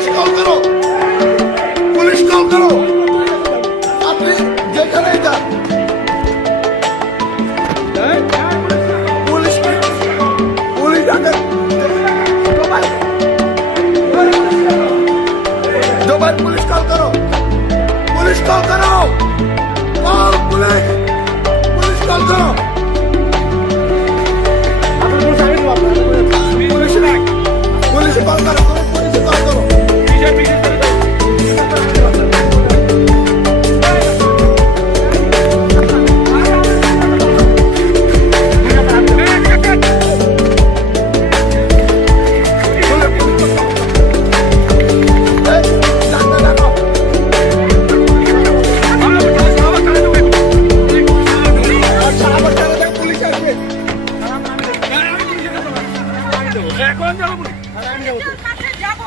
Police call করো police call করো আপনি যেখানেই যান পুলিশ পুলিশ ডাকেন জোবাই জোবাই পুলিশ কল করো পুলিশ কল করো হ্যাঁ, এখন যাব। এখন যাব